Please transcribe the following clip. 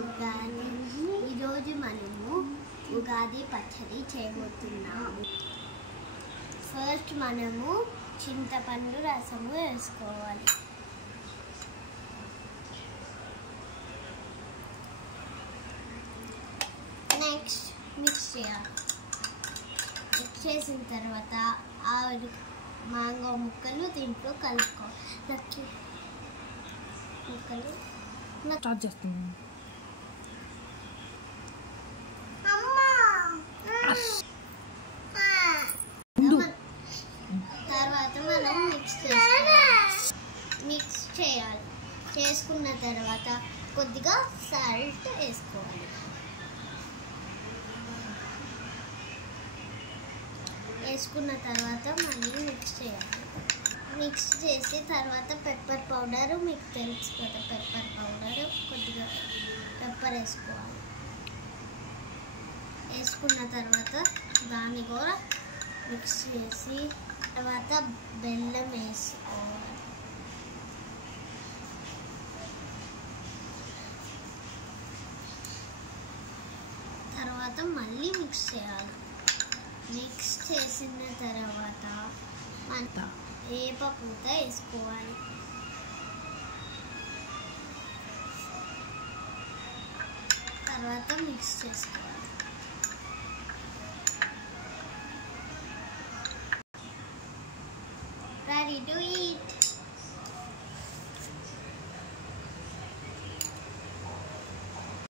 ఉగాది. ఈరోజు మనము ఉగాది పచ్చడి చేయబోతున్నాము. ఫస్ట్ మనము చింతపండు రసము వేసుకోవాలి. నెక్స్ట్ మిక్స్ చేయాలి. మిక్స్ చేసిన తర్వాత ఆ మ్యాంగో ముక్కలు దీంట్లో కలుపుకోవాలి. ముక్కలు స్టార్ట్ చేస్తున్నాను. తర్వాత మనం మిక్స్ చేయాలి. చేసుకున్న తర్వాత కొద్దిగా సాల్ట్ వేసుకోవాలి. వేసుకున్న తర్వాత మళ్ళీ మిక్స్ చేయాలి. మిక్స్ చేసి తర్వాత పెప్పర్ పౌడర్, మీకు తెలుసు కదా పెప్పర్ పౌడర్, కొద్దిగా పెప్పర్ వేసుకోవాలి. వేసుకున్న తర్వాత దాన్ని కూడా మిక్స్ చేసి తర్వాత బెల్లం వేసుకోవాలి. తర్వాత మళ్ళీ మిక్స్ చేయాలి. మిక్స్ చేసిన తర్వాత వేప పూత వేసుకోవాలి. తర్వాత మిక్స్ చేసుకోవాలి. Ready to eat.